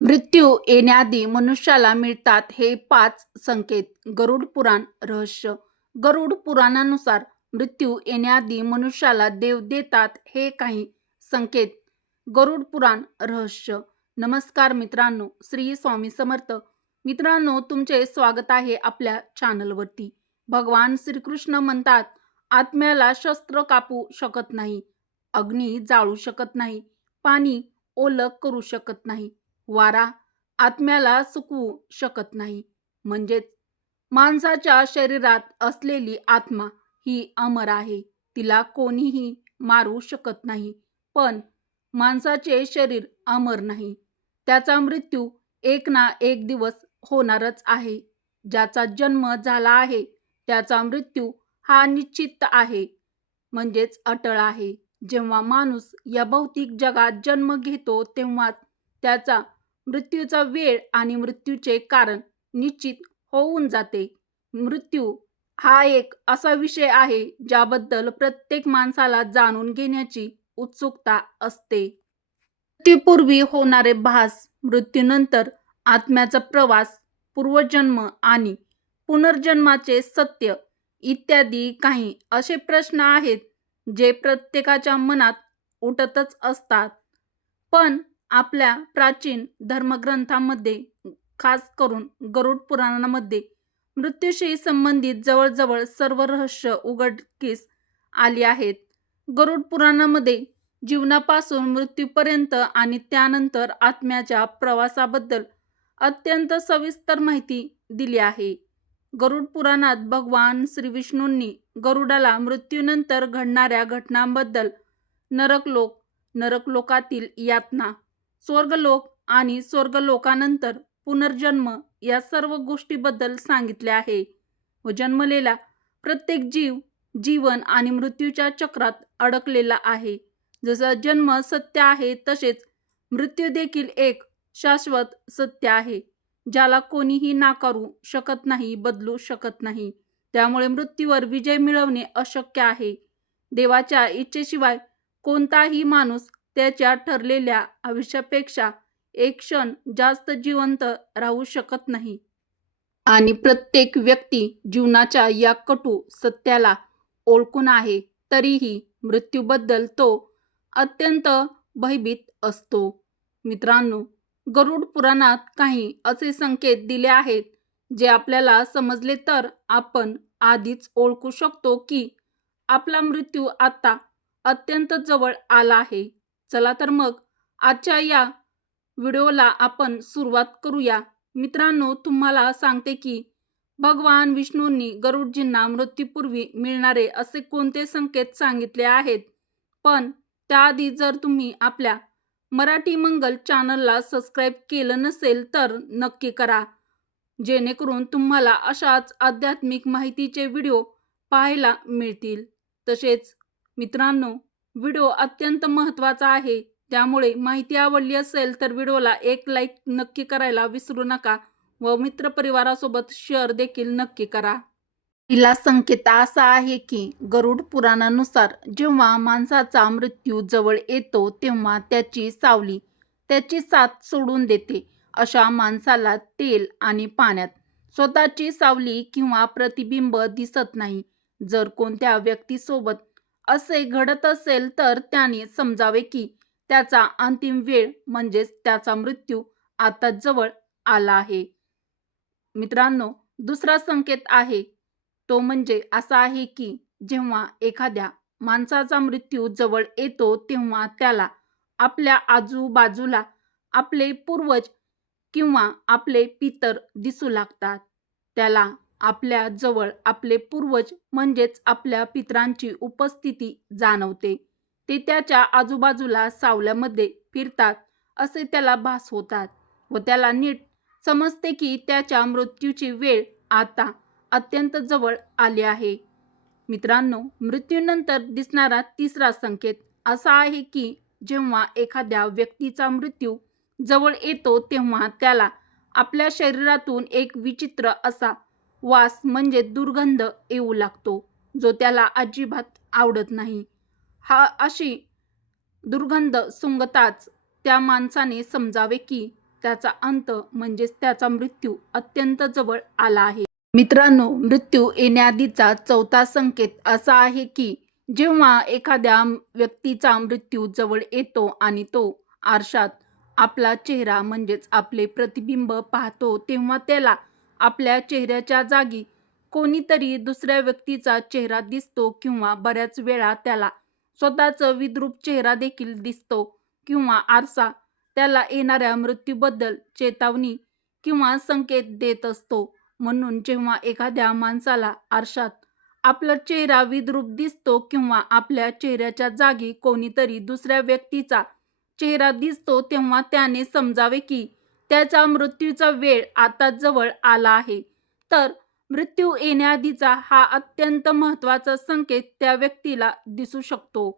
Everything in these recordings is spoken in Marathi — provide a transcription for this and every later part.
मृत्यू येण्याआधी मनुष्याला मिळतात हे पाच संकेत. गरुड पुराण रहस्य. गरुड पुराणानुसार मृत्यू येण्याआधी मनुष्याला देव देतात हे काही संकेत. गरुड पुराण रहस्य. नमस्कार मित्रांनो श्री स्वामी समर्थ. मित्रांनो तुमचे स्वागत आहे आपल्या चॅनलवरती. भगवान श्रीकृष्ण म्हणतात आत्म्याला शस्त्र कापू शकत नाही अग्नी जाळू शकत नाही पाणी ओलक करू शकत नाही. वारा आत्म्याला सुकवू शकत नाही. म्हणजेच माणसाच्या शरीरात असलेली आत्मा ही अमर आहे. तिला कोणीही मारू शकत नाही. पण माणसाचे शरीर अमर नाही. त्याचा मृत्यू एक ना एक दिवस होणारच आहे. ज्याचा जन्म झाला आहे त्याचा मृत्यू हा निश्चित आहे. म्हणजेच अटळ आहे. जेव्हा माणूस या भौतिक जगात जन्म घेतो तेव्हा त्याचा मृत्यूचा वेळ आणि मृत्यूचे कारण निश्चित होऊन जाते. मृत्यू हा एक असा विषय आहे ज्याबद्दल प्रत्येक माणसाला जाणून घेण्याची उत्सुकता असते. मृत्यूपूर्वी होणारे भास मृत्यूनंतर आत्म्याचा प्रवास पूर्वजन्म आणि पुनर्जन्माचे सत्य इत्यादी काही असे प्रश्न आहेत जे प्रत्येकाच्या मनात उठतच असतात. पण आपल्या प्राचीन धर्मग्रंथामध्ये खास करून गरुड पुराणामध्ये मृत्यूशी संबंधित जवळजवळ सर्व रहस्य उघडकीस आली आहेत. गरुड पुराणामध्ये जीवनापासून मृत्यूपर्यंत आणि त्यानंतर आत्म्याच्या प्रवासाबद्दल अत्यंत सविस्तर माहिती दिली आहे. गरुड पुराणात भगवान श्री विष्णूंनी गरुडाला मृत्यूनंतर घडणाऱ्या घटनांबद्दल नरकलोक नरकलोकातील यातना स्वर्गलोक आणि स्वर्गलोकानंतर पुनर्जन्म या सर्व गोष्टीबद्दल सांगितले आहे. व जन्मलेला प्रत्येक जीव जीवन आणि मृत्यूच्या चक्रात अडकलेला आहे. जसा जन्म सत्य आहे तसेच मृत्यू देखील एक शाश्वत सत्य आहे ज्याला कोणीही नाकारू शकत नाही बदलू शकत नाही. त्यामुळे मृत्यूवर विजय मिळवणे अशक्य आहे. देवाच्या इच्छेशिवाय कोणताही माणूस त्याच्या ठरलेल्या आयुष्यापेक्षा एक क्षण जास्त जिवंत राहू शकत नाही. आणि प्रत्येक व्यक्ती जीवनाच्या या कटू सत्याला ओळखून आहे तरीही मृत्यूबद्दल तो अत्यंत भयभीत असतो. मित्रांनो गरुड पुराणात काही असे संकेत दिले आहेत जे आपल्याला समजले तर आपण आधीच ओळखू शकतो की आपला मृत्यू आता अत्यंत जवळ आला आहे. चला तर मग. आजच्या या व्हिडिओला आपण सुरुवात करूया. मित्रांनो तुम्हाला सांगते की भगवान विष्णूंनी गरुडजींना मृत्यूपूर्वी मिळणारे असे कोणते संकेत सांगितले आहेत? पण त्याआधी जर तुम्ही आपल्या मराठी मंगल चॅनलला सबस्क्राईब केलं नसेल तर नक्की करा. जेणेकरून तुम्हाला अशाच आध्यात्मिक माहितीचे व्हिडिओ पाहायला मिळतील. तसेच मित्रांनो व्हिडिओ अत्यंत महत्त्वाचा आहे. त्यामुळे माहिती आवडली असेल तर व्हिडिओला एक लाईक नक्की करायला विसरू नका व मित्रपरिवारासोबत शेअर देखील नक्की करा. तिला संकेत असा आहे की गरुड पुराणानुसार जेव्हा माणसाचा मृत्यू जवळ येतो तेव्हा त्याची सावली त्याची साथ सोडून देते. अशा माणसाला तेल आणि पाण्यात स्वतःची सावली किंवा प्रतिबिंब दिसत नाही. जर कोणत्या व्यक्तीसोबत असे घडत असेल तर त्याने समजावे की त्याचा अंतिम वेळ म्हणजेच त्याचा मृत्यू आता जवळ आला आहे. मित्रांनो दुसरा संकेत आहे. तो म्हणजे असा आहे की जेव्हा एखाद्या माणसाचा मृत्यू जवळ येतो तेव्हा त्याला आपल्या आजूबाजूला आपले पूर्वज किंवा आपले पितर दिसू लागतात. त्याला आपल्या जवळ आपले पूर्वज म्हणजेच आपल्या पितरांची उपस्थिती जाणवते. ते त्याच्या आजूबाजूला सावल्यामध्ये फिरतात असे त्याला भास होतात व त्याला नीट समजते की त्याच्या मृत्यूची वेळ आता अत्यंत जवळ आली आहे. मित्रांनो मृत्यूनंतर दिसणारा तिसरा संकेत असा आहे की जेव्हा एखाद्या व्यक्तीचा मृत्यू जवळ येतो तेव्हा त्याला आपल्या शरीरातून एक विचित्र असा वास म्हणजे दुर्गंध येऊ लागतो जो त्याला अजिबात आवडत नाही. हा अशी दुर्गंध सुंगताच त्या माणसाने समजावे की त्याचा अंत म्हणजेच त्याचा मृत्यू अत्यंत जवळ आला आहे. मित्रांनो मृत्यू येण्याआधीचा चौथा संकेत असा आहे की जेव्हा एखाद्या व्यक्तीचा मृत्यू जवळ येतो आणि तो आरशात आपला चेहरा म्हणजेच आपले प्रतिबिंब पाहतो तेव्हा त्याला आपल्या चेहऱ्याच्या जागी कोणीतरी दुसऱ्या व्यक्तीचा चेहरा दिसतो किंवा बऱ्याच वेळा त्याला स्वतःचं विद्रूप चेहरा देखील दिसतो किंवा आरसा त्याला येणाऱ्या मृत्यूबद्दल चेतावणी किंवा संकेत देत असतो. म्हणून जेव्हा एखाद्या माणसाला आरशात आपला चेहरा विद्रूप दिसतो किंवा आपल्या चेहऱ्याच्या जागी कोणीतरी दुसऱ्या व्यक्तीचा चेहरा दिसतो तेव्हा त्याने समजावे की त्याचा मृत्यूचा वेळ आता जवळ आला आहे. तर मृत्यू येण्याआधीचा हा अत्यंत महत्त्वाचा संकेत त्या व्यक्तीला दिसू शकतो.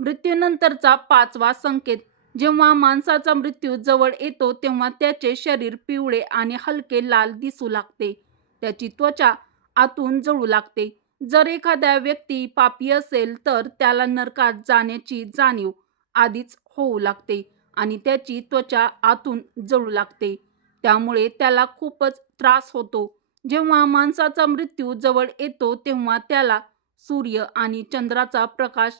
मृत्यूनंतरचा पाचवा संकेत जेव्हा माणसाचा मृत्यू जवळ येतो तेव्हा त्याचे शरीर पिवळे आणि हलके लाल दिसू लागते. त्याची त्वचा आतून जळू लागते. जर एखाद्या व्यक्ती पापी असेल तर त्याला नरकात जाण्याची जाणीव आधीच होऊ लागते. आणि त्याची त्वचा आतून जळू लागते. त्यामुळे त्याला खूपच त्रास होतो. जेव्हा माणसाचा मृत्यू जवळ येतो तेव्हा त्याला सूर्य आणि चंद्राचा प्रकाश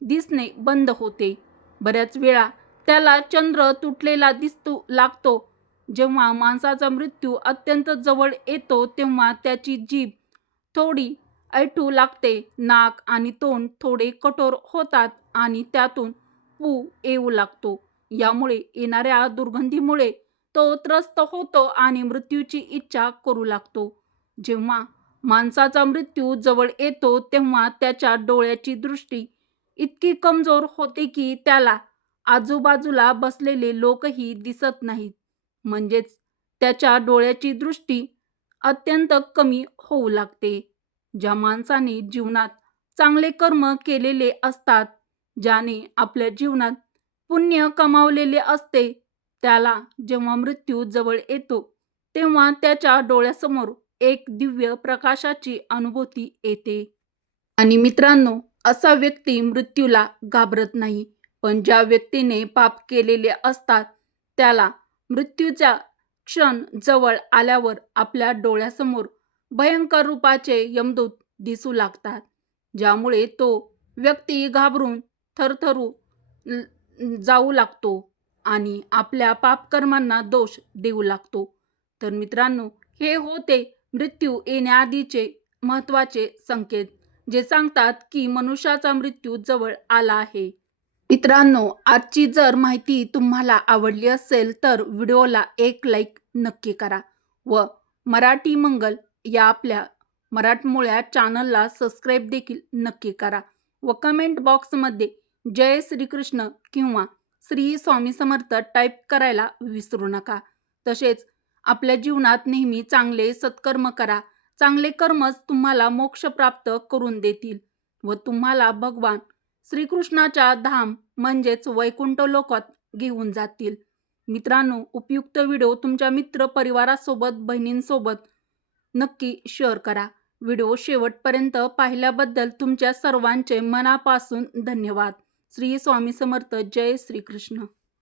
दिसणे बंद होते. बऱ्याच वेळा त्याला चंद्र तुटलेला दिसतो लागतो. जेव्हा माणसाचा मृत्यू अत्यंत जवळ येतो तेव्हा त्याची जीभ थोडी ऐठू लागते. नाक आणि तोंड थोडे कठोर होतात आणि त्यातून पू येऊ लागतो. यामुळे येणाऱ्या दुर्गंधीमुळे तो त्रस्त होतो आणि मृत्यूची इच्छा करू लागतो. जेव्हा माणसाचा मृत्यू जवळ येतो तेव्हा त्याच्या डोळ्याची दृष्टी इतकी कमजोर होते की त्याला आजूबाजूला बसलेले लोकही दिसत नाहीत. म्हणजेच त्याच्या डोळ्याची दृष्टी अत्यंत कमी होऊ लागते. ज्या माणसाने जीवनात चांगले कर्म केलेले असतात ज्याने आपल्या जीवनात पुण्य कमावलेले असते. त्याला जेव्हा मृत्यू जवळ येतो तेव्हा त्याच्या डोळ्यासमोर एक दिव्य प्रकाशाची अनुभूती येते. आणि मित्रांनो असा व्यक्ती मृत्यूला घाबरत नाही पण ज्या व्यक्तीने पाप केलेले असतात त्याला मृत्यूचा क्षण जवळ आल्यावर आपल्या डोळ्यासमोर भयंकर रूपाचे यमदूत दिसू लागतात ज्यामुळे तो व्यक्ती घाबरून थरथरू जाऊ लागतो आणि आपल्या पापकर्मांना दोष देऊ लागतो. तर मित्रांनो हे होते मृत्यू येण्याआधीचे महत्त्वाचे संकेत जे सांगतात की मनुष्याचा मृत्यू जवळ आला आहे. मित्रांनो आजची जर माहिती तुम्हाला आवडली असेल तर व्हिडिओला एक लाईक नक्की करा व मराठी मंगल या आपल्या मराठमोळ्या चॅनलला सबस्क्राईब देखील नक्की करा व कमेंट बॉक्समध्ये जय श्रीकृष्ण किंवा श्री स्वामी समर्थ टाईप करायला विसरू नका. तसेच आपल्या जीवनात नेहमी चांगले सत्कर्म करा. चांगले कर्मच तुम्हाला मोक्ष प्राप्त करून देतील व तुम्हाला भगवान श्रीकृष्णाच्या धाम म्हणजेच वैकुंठ लोकात घेऊन जातील. मित्रांनो उपयुक्त व्हिडिओ तुमच्या मित्र परिवारासोबत बहिणींसोबत नक्की शेअर करा. व्हिडिओ शेवटपर्यंत पाहिल्याबद्दल तुमच्या सर्वांचे मनापासून धन्यवाद. श्री स्वामी समर्थ. जय श्रीकृष्ण.